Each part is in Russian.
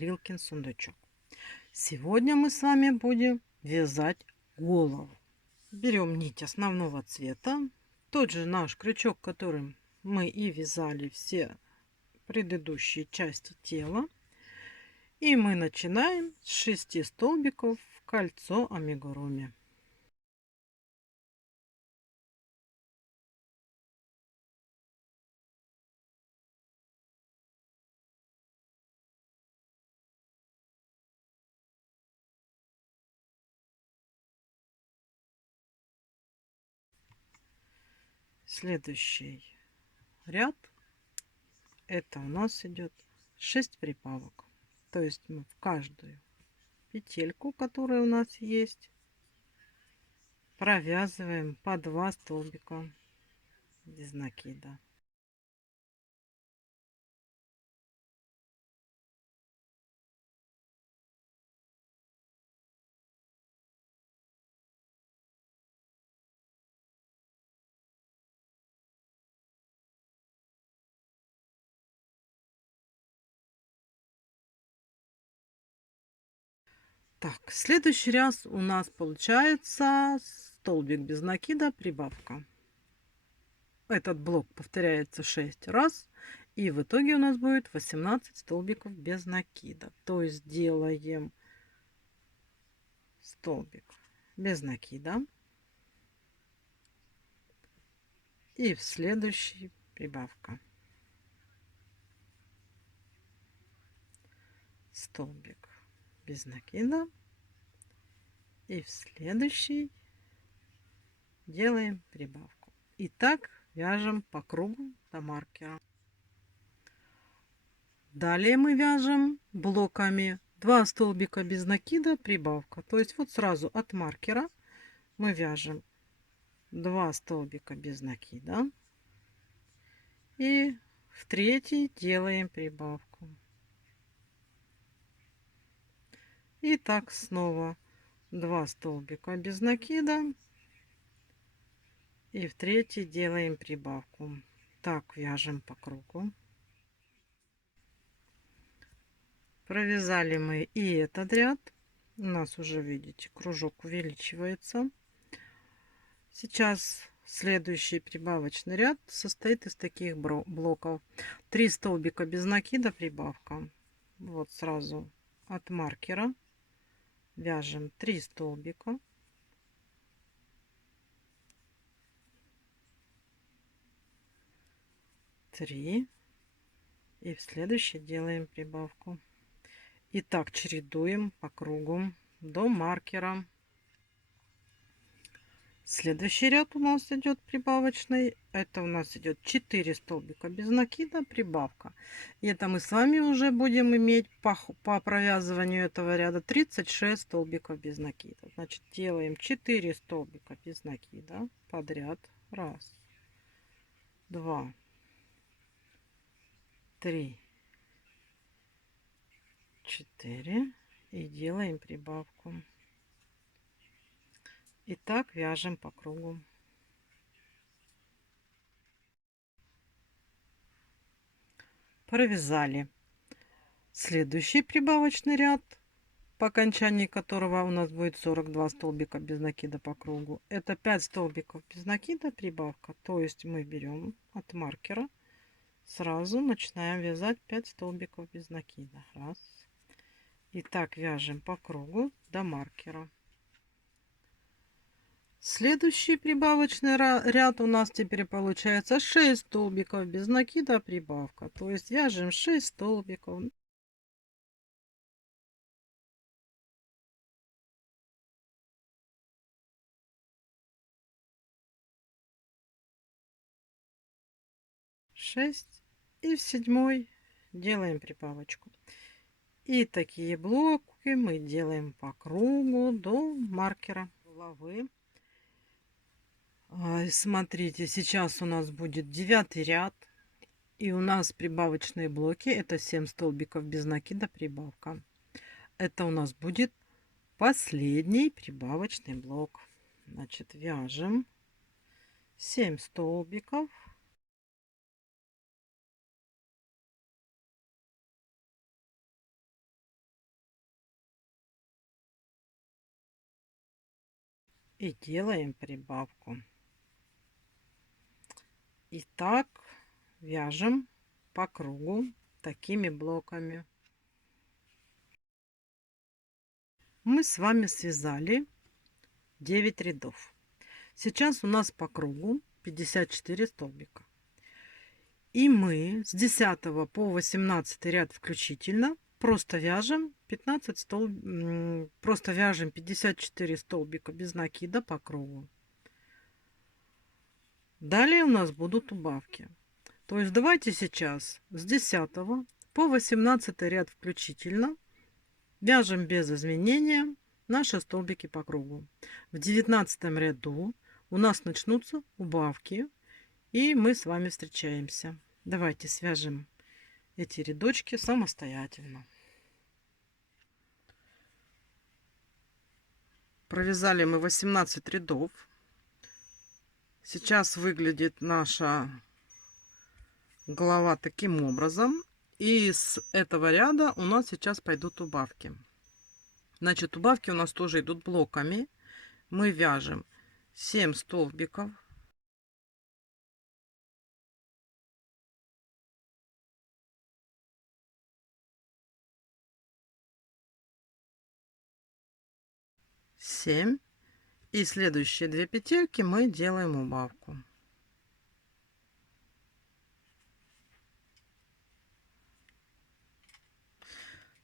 Рилкин сундучок. Сегодня мы с вами будем вязать голову. Берем нить основного цвета, тот же наш крючок, которым мы и вязали все предыдущие части тела. И мы начинаем с 6 столбиков в кольцо амигуруми. Следующий ряд, это у нас идет 6 прибавок. То есть мы в каждую петельку, которая у нас есть, провязываем по 2 столбика без накида. Так, следующий ряд у нас получается столбик без накида, прибавка. Этот блок повторяется 6 раз, и в итоге у нас будет 18 столбиков без накида. То есть делаем столбик без накида и в следующий прибавка. Столбик без накида и в следующий делаем прибавку. И так вяжем по кругу до маркера. Далее мы вяжем блоками 2 столбика без накида, прибавка. То есть вот сразу от маркера мы вяжем 2 столбика без накида и в третий делаем прибавку. И так снова 2 столбика без накида и в третий делаем прибавку. Так вяжем по кругу. Провязали мы и этот ряд. У нас уже, видите, кружок увеличивается. Сейчас следующий прибавочный ряд состоит из таких блоков. 3 столбика без накида, прибавка. Вот сразу от маркера вяжем 3 столбика. Три. И в следующий делаем прибавку. И так чередуем по кругу до маркера. Следующий ряд у нас идет прибавочный. Это у нас идет 4 столбика без накида, прибавка. И это мы с вами уже будем иметь по провязыванию этого ряда 36 столбиков без накида. Значит, делаем 4 столбика без накида подряд. Раз, два, три, 4 и делаем прибавку. И так вяжем по кругу. Провязали следующий прибавочный ряд, по окончании которого у нас будет 42 столбика без накида по кругу. Это 5 столбиков без накида, прибавка. То есть мы берем от маркера, сразу начинаем вязать 5 столбиков без накида. Раз. И так вяжем по кругу до маркера. Следующий прибавочный ряд у нас теперь получается 6 столбиков без накида, прибавка. То есть вяжем 6 столбиков. Шесть. И в седьмой делаем прибавочку. И такие блоки мы делаем по кругу до маркера головы. Смотрите, сейчас у нас будет 9 ряд. И у нас прибавочные блоки. Это 7 столбиков без накида, прибавка. Это у нас будет последний прибавочный блок. Значит, вяжем 7 столбиков. и делаем прибавку. И так вяжем по кругу такими блоками. Мы с вами связали 9 рядов. Сейчас у нас по кругу 54 столбика. И мы с 10 по 18 ряд включительно просто вяжем 54 столбика без накида по кругу. Далее у нас будут убавки. То есть давайте сейчас с 10 по 18 ряд включительно вяжем без изменения наши столбики по кругу. В 19 ряду у нас начнутся убавки, и мы с вами встречаемся. Давайте свяжем эти рядочки самостоятельно. Провязали мы 18 рядов. Сейчас выглядит наша голова таким образом. И с этого ряда у нас сейчас пойдут убавки. Значит, убавки у нас тоже идут блоками. Мы вяжем 7 столбиков. И следующие 2 петельки мы делаем убавку.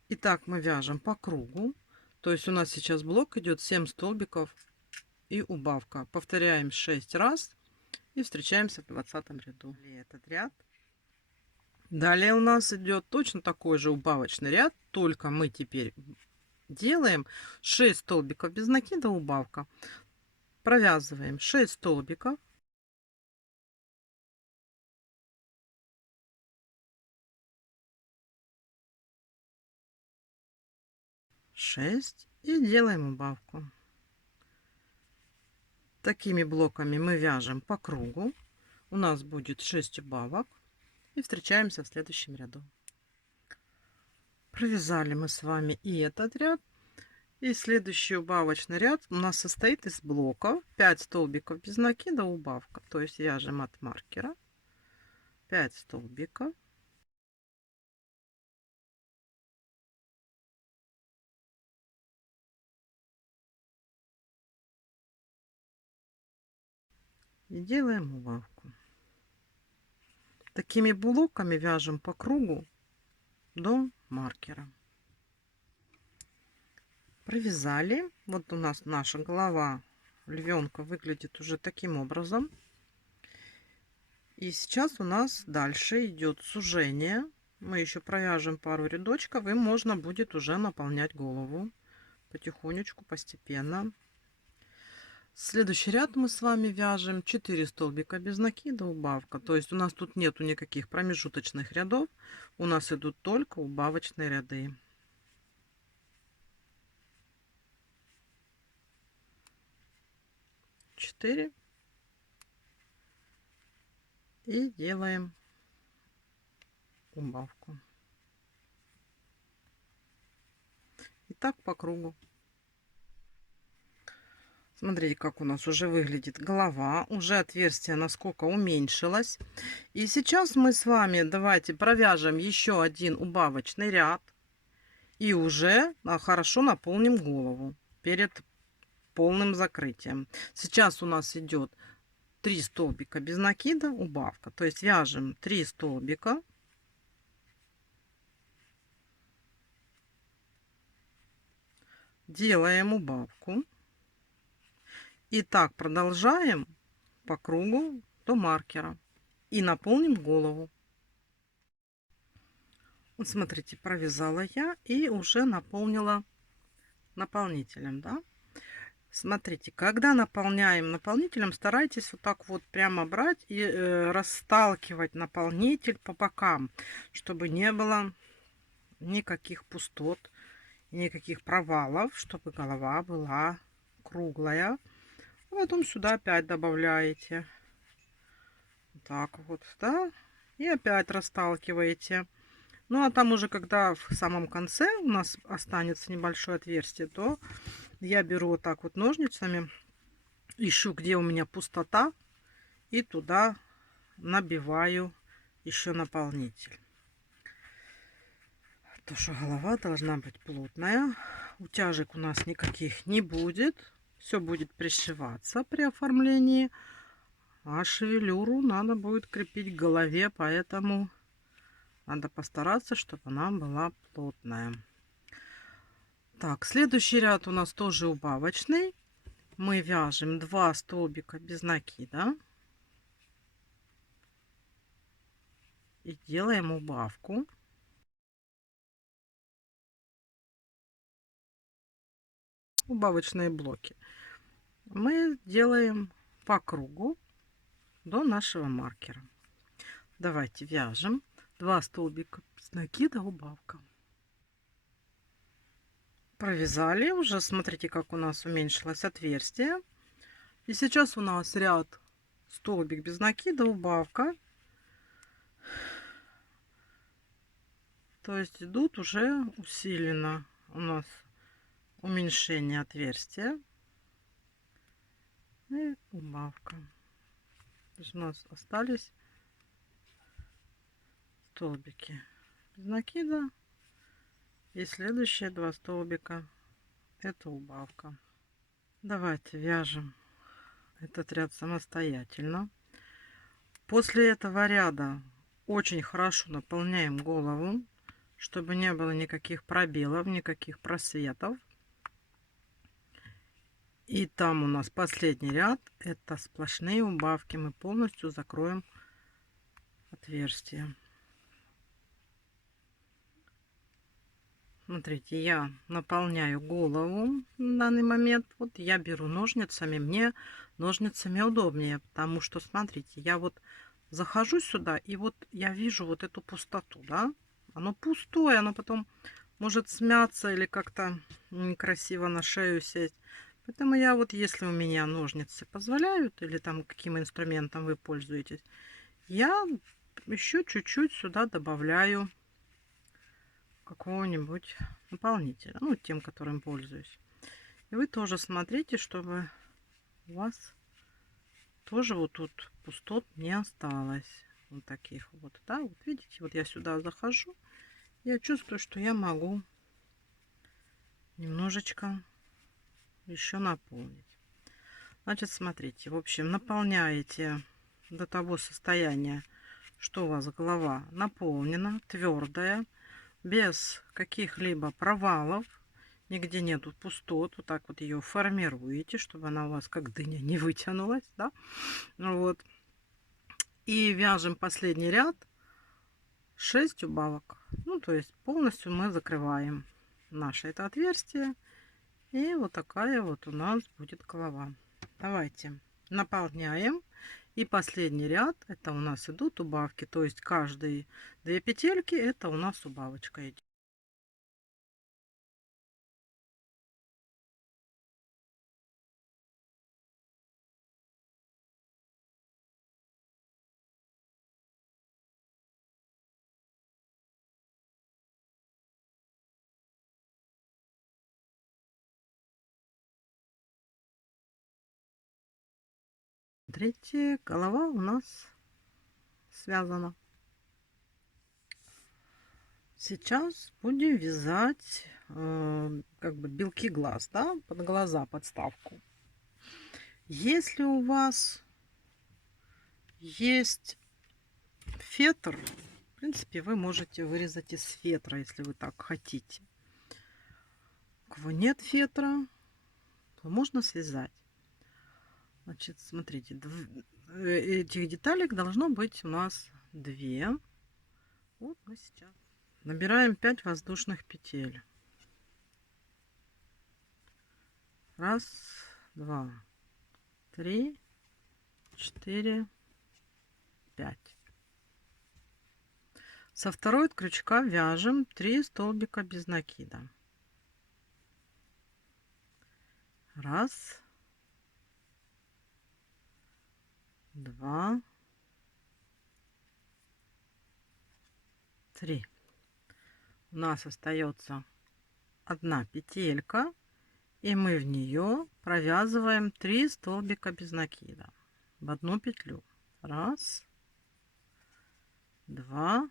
Итак, мы вяжем по кругу. То есть у нас сейчас блок идет 7 столбиков и убавка. Повторяем 6 раз и встречаемся в 20 ряду. Этот ряд. Далее у нас идет точно такой же убавочный ряд, только мы теперь делаем 6 столбиков без накида, убавка. Провязываем 6 столбиков. И делаем убавку. Такими блоками мы вяжем по кругу. У нас будет 6 убавок. И встречаемся в следующем ряду. Провязали мы с вами и этот ряд. И следующий убавочный ряд у нас состоит из блоков 5 столбиков без накида, убавка. То есть вяжем от маркера 5 столбиков. И делаем убавку. Такими блоками вяжем по кругу до маркера. Провязали. Вот у нас наша голова львенка выглядит уже таким образом. И сейчас у нас дальше идет сужение. Мы еще провяжем пару рядочков, и можно будет уже наполнять голову потихонечку, постепенно. Следующий ряд мы с вами вяжем 4 столбика без накида, убавка. То есть у нас тут нету никаких промежуточных рядов, у нас идут только убавочные ряды. Четыре. И делаем убавку. И так по кругу. Смотрите, как у нас уже выглядит голова. Уже отверстие насколько уменьшилось. И сейчас мы с вами давайте провяжем еще один убавочный ряд. И уже хорошо наполним голову перед полным закрытием. Сейчас у нас идет 3 столбика без накида, убавка. То есть вяжем 3 столбика. Делаем убавку. И так продолжаем по кругу до маркера. И наполним голову. Вот смотрите, провязала я и уже наполнила наполнителем, да? Смотрите, когда наполняем наполнителем, старайтесь вот так вот прямо брать и расталкивать наполнитель по бокам, чтобы не было никаких пустот, никаких провалов, чтобы голова была круглая. Потом сюда опять добавляете. Так вот, да. И опять расталкиваете. Ну, а там уже, когда в самом конце у нас останется небольшое отверстие, то я беру вот так вот ножницами ищу, где у меня пустота, и туда набиваю еще наполнитель. То, что голова должна быть плотная. Утяжек у нас никаких не будет. Все будет пришиваться при оформлении. А шевелюру надо будет крепить к голове, поэтому надо постараться, чтобы она была плотная. Так, следующий ряд у нас тоже убавочный. Мы вяжем 2 столбика без накида и делаем убавку. Убавочные блоки мы делаем по кругу до нашего маркера. Давайте вяжем 2 столбика без накида, убавка. Провязали уже, смотрите, как у нас уменьшилось отверстие. И сейчас у нас ряд столбик без накида, убавка. То есть идут уже усиленно у нас уменьшение отверстия и убавка. То есть у нас остались столбики без накида, и следующие 2 столбика это убавка. Давайте вяжем этот ряд самостоятельно. После этого ряда очень хорошо наполняем голову, чтобы не было никаких пробелов, никаких просветов. И там у нас последний ряд, это сплошные убавки. Мы полностью закроем отверстие. Смотрите, я наполняю голову в данный момент. Вот я беру ножницами. Мне ножницами удобнее, потому что, смотрите, я вот захожу сюда, и вот я вижу вот эту пустоту, да? Оно пустое, оно потом может смяться или как-то некрасиво на шею сесть. Поэтому я вот, если у меня ножницы позволяют, или там каким инструментом вы пользуетесь, я еще чуть-чуть сюда добавляю какого-нибудь наполнителя, ну, тем, которым пользуюсь. И вы тоже смотрите, чтобы у вас тоже вот тут пустот не осталось. Вот таких вот, да, вот видите, вот я сюда захожу, я чувствую, что я могу немножечко еще наполнить. Значит, смотрите, в общем, наполняете до того состояния, что у вас голова наполнена, твердая, без каких-либо провалов, нигде нету пустот. Вот так вот ее формируете, чтобы она у вас как дыня не вытянулась, да? Вот. И вяжем последний ряд 6 убавок. Ну, то есть полностью мы закрываем наше это отверстие. И вот такая вот у нас будет голова. Давайте наполняем. И последний ряд, это у нас идут убавки. То есть каждые 2 петельки, это у нас убавочка идет. Смотрите, голова у нас связана. Сейчас будем вязать как бы белки глаз, да, под глаза подставку. Если у вас есть фетр, в принципе, вы можете вырезать из фетра, если вы так хотите. У кого нет фетра, то можно связать. Значит, смотрите, этих деталек должно быть у нас 2. Вот мы сейчас набираем 5 воздушных петель. Раз, два, три, 4, 5. Со второй крючка вяжем 3 столбика без накида. Раз, два, 3. У нас остается одна петелька, И мы в нее провязываем 3 столбика без накида в одну петлю. Раз, два,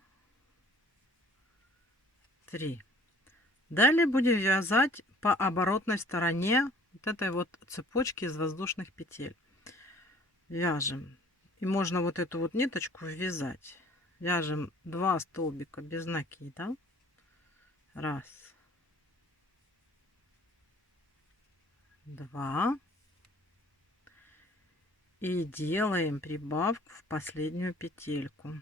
три. Далее будем вязать по оборотной стороне вот этой вот цепочки из воздушных петель. Вяжем. И можно вот эту вот ниточку ввязать. Вяжем 2 столбика без накида. Раз, два. И делаем прибавку в последнюю петельку.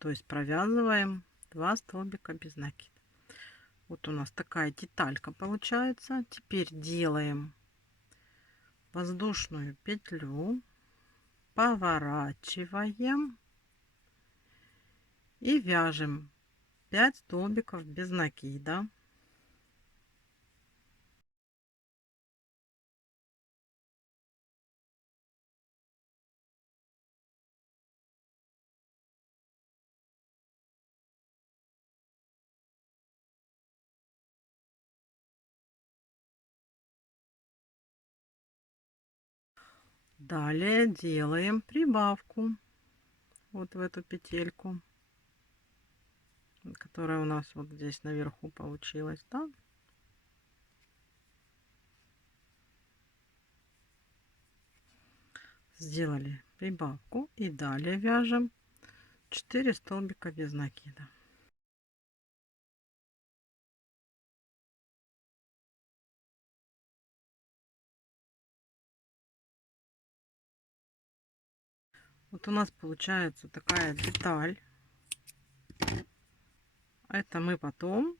То есть провязываем 2 столбика без накида. Вот у нас такая деталька получается. Теперь делаем воздушную петлю, поворачиваем и вяжем 5 столбиков без накида. Далее делаем прибавку вот в эту петельку, которая у нас вот здесь наверху получилась, да? Сделали прибавку и далее вяжем 4 столбика без накида. Вот у нас получается такая деталь. Это мы потом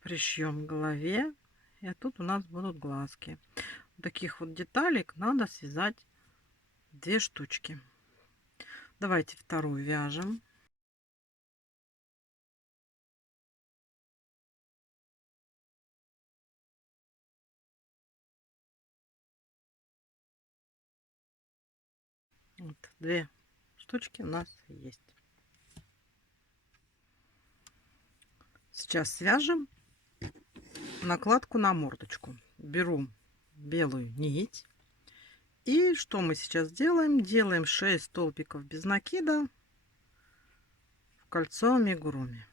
пришьем к голове, и тут у нас будут глазки. Вот таких вот деталек надо связать 2 штучки. Давайте вторую вяжем. Вот 2 штучки у нас есть. Сейчас свяжем накладку на мордочку. Беру белую нить. И что мы сейчас делаем? Делаем 6 столбиков без накида в кольцо амигуруми.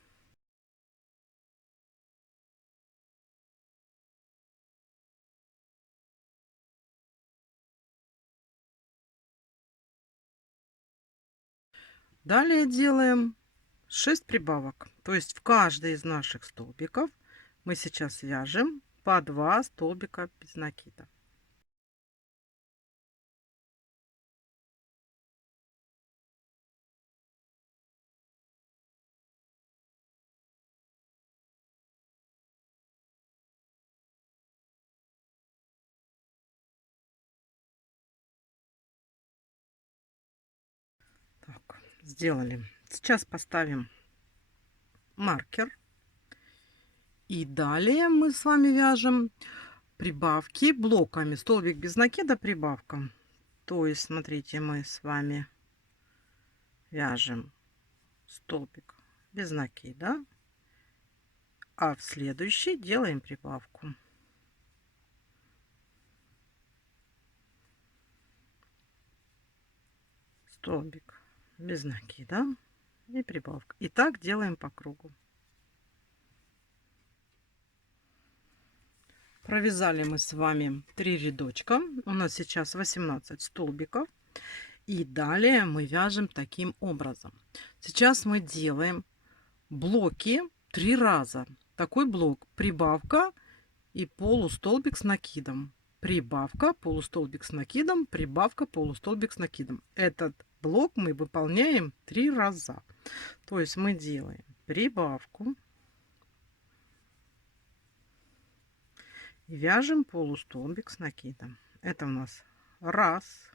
Далее делаем 6 прибавок. То есть в каждый из наших столбиков мы сейчас вяжем по 2 столбика без накида. Так, сделали. Сейчас поставим маркер. И далее мы с вами вяжем прибавки блоками. Столбик без накида, прибавка. То есть, смотрите, мы с вами вяжем столбик без накида, а в следующий делаем прибавку. Столбик без накида и прибавка. И так делаем по кругу. Провязали мы с вами 3 рядочка. У нас сейчас 18 столбиков. И далее мы вяжем таким образом. Сейчас мы делаем блоки 3 раза. Такой блок: прибавка и полустолбик с накидом. Прибавка, полустолбик с накидом, прибавка, полустолбик с накидом. Этот блок мы выполняем 3 раза. То есть мы делаем прибавку и вяжем полустолбик с накидом. Это у нас раз.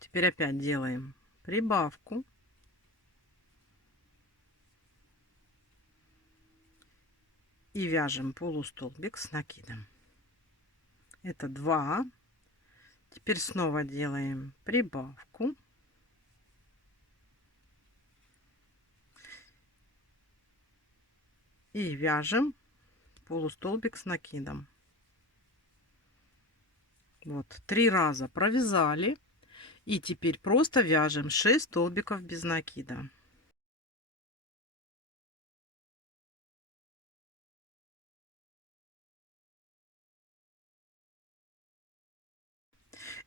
Теперь опять делаем прибавку и вяжем полустолбик с накидом. Это 2. Теперь снова делаем прибавку И вяжем полустолбик с накидом. Вот, 3 раза провязали. И теперь просто вяжем 6 столбиков без накида.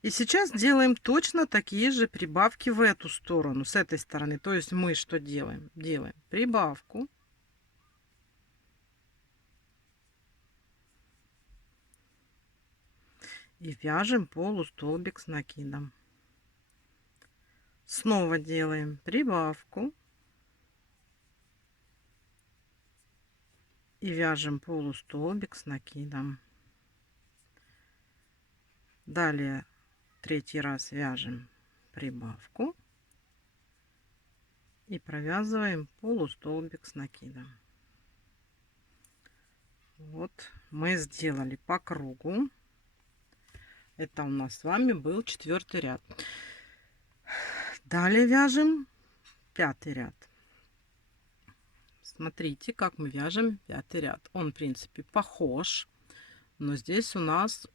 И сейчас делаем точно такие же прибавки в эту сторону, с этой стороны. То есть мы что делаем? Делаем прибавку. И вяжем полустолбик с накидом. Снова делаем прибавку. И вяжем полустолбик с накидом. Далее третий раз вяжем прибавку. И провязываем полустолбик с накидом. Вот мы сделали по кругу. Это у нас с вами был 4-й ряд. Далее вяжем 5-й ряд. Смотрите, как мы вяжем 5-й ряд. Он, в принципе, похож, но здесь у нас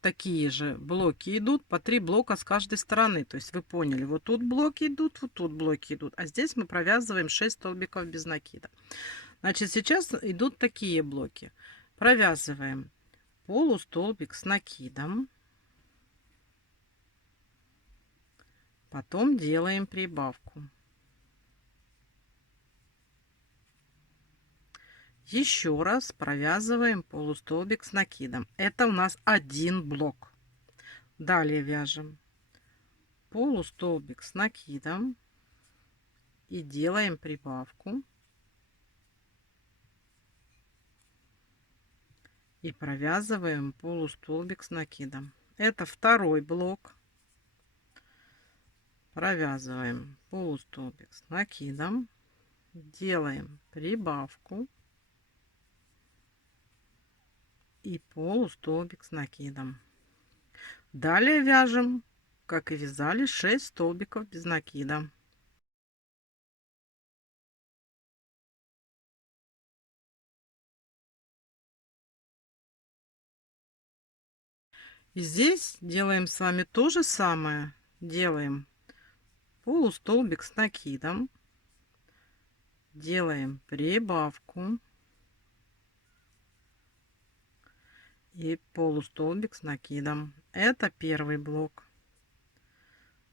такие же блоки идут, по 3 блока с каждой стороны. То есть вы поняли, вот тут блоки идут, вот тут блоки идут. А здесь мы провязываем 6 столбиков без накида. Значит, сейчас идут такие блоки. Провязываем полустолбик с накидом. Потом делаем прибавку. Еще раз провязываем полустолбик с накидом. Это у нас один блок. Далее вяжем полустолбик с накидом и делаем прибавку. И провязываем полустолбик с накидом. Это второй блок. Провязываем полустолбик с накидом. Делаем прибавку. И полустолбик с накидом. Далее вяжем, как и вязали, 6 столбиков без накида. И здесь делаем с вами то же самое. Делаем полустолбик с накидом. Делаем прибавку. И полустолбик с накидом. Это первый блок.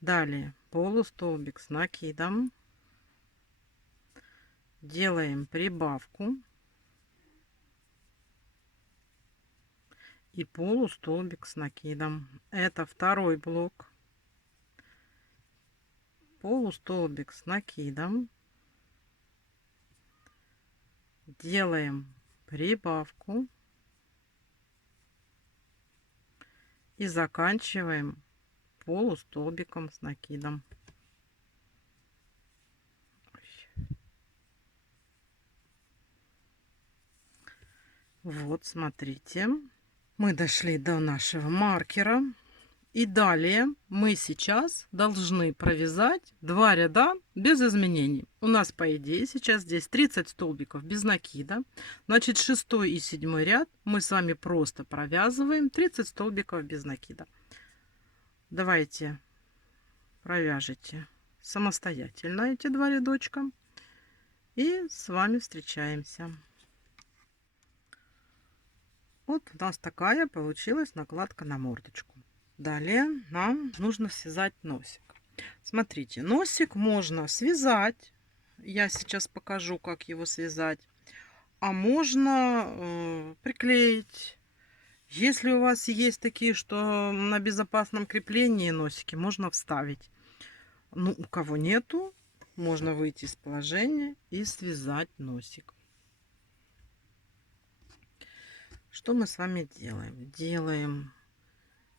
Далее полустолбик с накидом. Делаем прибавку. И полустолбик с накидом. Это второй блок. Полустолбик с накидом. Делаем прибавку. И заканчиваем полустолбиком с накидом. Вот, смотрите, мы дошли до нашего маркера. И далее мы сейчас должны провязать 2 ряда без изменений. У нас, по идее, сейчас здесь 30 столбиков без накида. Значит, 6-й и 7-й ряд мы с вами просто провязываем 30 столбиков без накида. Давайте провяжите самостоятельно эти 2 рядочка. И с вами встречаемся. Вот у нас такая получилась накладка на мордочку. Далее нам нужно связать носик. Смотрите, носик можно связать. Я сейчас покажу, как его связать. А можно приклеить. Если у вас есть такие, что на безопасном креплении носики, можно вставить. Ну, у кого нету, можно выйти из положения и связать носик. Что мы с вами делаем? Делаем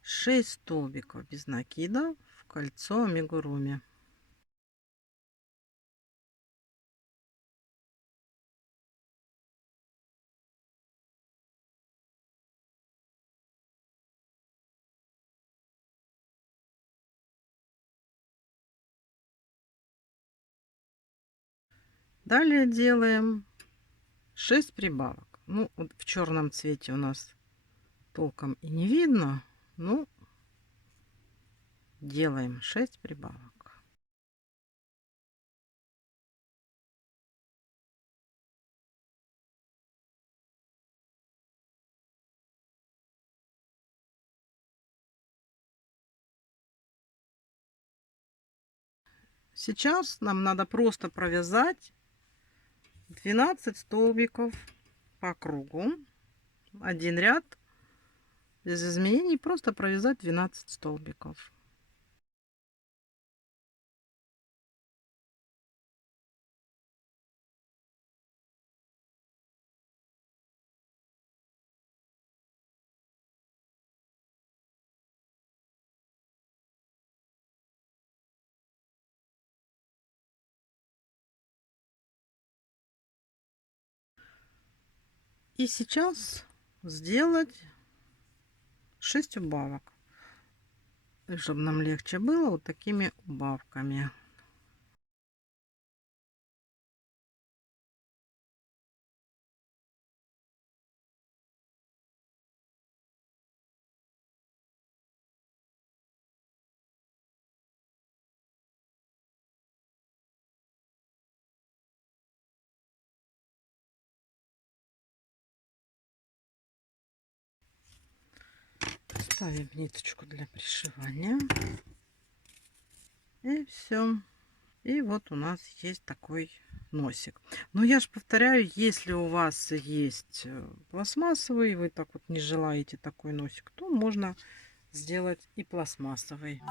6 столбиков без накида в кольцо амигуруми. Далее делаем 6 прибавок. Ну, вот в черном цвете у нас толком и не видно. Ну, делаем 6 прибавок. Сейчас нам надо просто провязать 12 столбиков по кругу. Один ряд без изменений, просто провязать 12 столбиков. И сейчас сделать 6 убавок. И чтобы нам легче было, вот такими убавками. Ставим ниточку для пришивания. И все. И вот у нас есть такой носик. Но я же повторяю, если у вас есть пластмассовый, вы так вот не желаете такой носик, то можно сделать и пластмассовый.